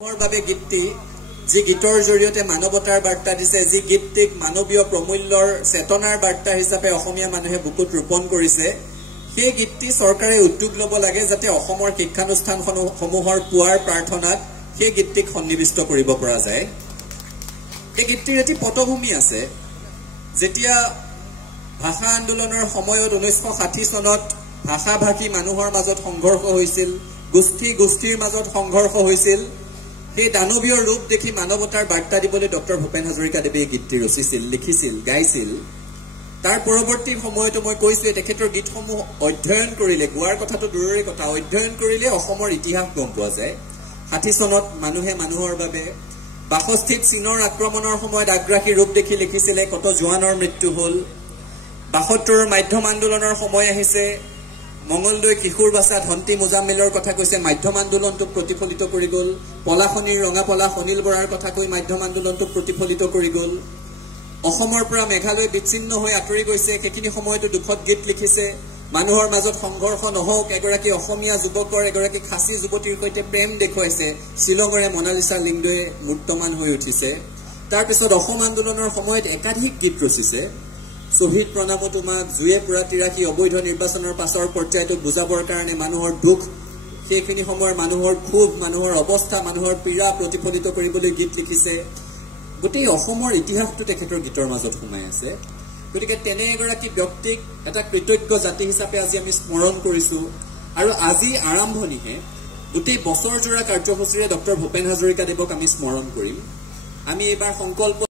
গীতটি যি গীতৰ জৰিয়তে মানৱতাৰ বাৰ্তা দিছে, যি গীতটিক মানৱীয় প্ৰমূল্যৰ চেতনাৰ বাৰ্তা হিচাপে অসমীয়া মানুহে বুকুত ৰোপণ কৰিছে, সেই গীতটি চৰকাৰে উদ্যোগ ল'ব লাগে যাতে অসমৰ শিক্ষানুষ্ঠানসমূহৰ পুৱাৰ প্ৰাৰ্থনাত সেই গীতটিক সন্নিৱিষ্ট কৰিব পৰা যায়। এই গীতটিৰ এটি পটভূমি আছে। যেতিয়া ভাষা আন্দোলনৰ সময়ত 1960 চনত ভাষা ভাষী মানুহৰ মাজত সংঘৰ্ষ হৈছিল, গোষ্ঠীৰ মাজত সংঘৰ্ষ হৈছিল, সেই দানৱীয় ৰূপ দেখি মানৱতাৰ বাৰ্তা দিবলৈ ডক্টৰ ভূপেন হাজৰিকাদেৱে এই গীতটি ৰচিছিল, লিখিছিল, গাইছিল। তাৰ পৰৱৰ্তী সময়তো মই কৈছোৱে তেখেতৰ গীতসমূহ অধ্যয়ন কৰিলে, গোৱাৰ কথাটো দূৰৰে কথা, অধ্যয়ন কৰিলে অসমৰ ইতিহাস গম পোৱা যায়। 60 চনত মানুহে মানুহৰ বাবে, 62ত চীনৰ আক্ৰমণৰ সময়ত আগ্ৰাসী ৰূপ দেখি লিখিছিলে কত জোৱানৰ মৃত্যু হল। 72ৰ মাধ্যম আন্দোলনৰ সময় আহিছে, মঙলদৈ কিশোৰ বাচা ধন্তি মুজাম্মিলৰ কথা কৈছে, মাধ্যম আন্দোলনটোক প্ৰতিফলিত কৰি গল। পলাশনিৰ ৰঙা পলা সনিল বৰাৰ কথা কৈ মাধ্যম আন্দোলনটোক প্ৰতিফলিত কৰি গল। অসমৰ পৰা মেঘালয় বিচ্ছিন্ন হৈ আঁতৰি গৈছে, সেইখিনি সময়তো দুখত গীত লিখিছে। মানুহৰ মাজত সংঘৰ্ষ নহওক, এগৰাকী অসমীয়া যুৱকৰ এগৰাকী খাচী যুৱতীৰ সৈতে প্ৰেম দেখুৱাইছে, শ্বিলঙৰে মনালিছা লিংডোৱে মূৰ্তমান হৈ উঠিছে। তাৰপিছত অসম আন্দোলনৰ সময়ত একাধিক গীত ৰচিছে। শ্বহীদ প্ৰণামো তোমাক, জুয়ে পুৰা তিৰাশী, অবৈধ নিৰ্বাচনৰ পাছৰ পৰ্যায়টোক বুজাবৰ কাৰণে মানুহৰ দুখ, সেইখিনি সময়ৰ মানুহৰ ক্ষোভ, মানুহৰ অৱস্থা, মানুহৰ পীড়া প্ৰতিফলিত কৰিবলৈ গীত লিখিছে। গোটেই অসমৰ ইতিহাসটো তেখেতৰ গীতৰ মাজত সোমাই আছে। গতিকে তেনে এগৰাকী ব্যক্তিক এটা কৃতজ্ঞ জাতি হিচাপে আজি আমি স্মৰণ কৰিছো। আৰু আজি আৰম্ভণিহে গোটেই বছৰজোৰা কাৰ্যসূচীৰে ডক্টৰ ভূপেন হাজৰিকাদেৱক আমি স্মৰণ কৰিম। আমি এইবাৰ সংকল্প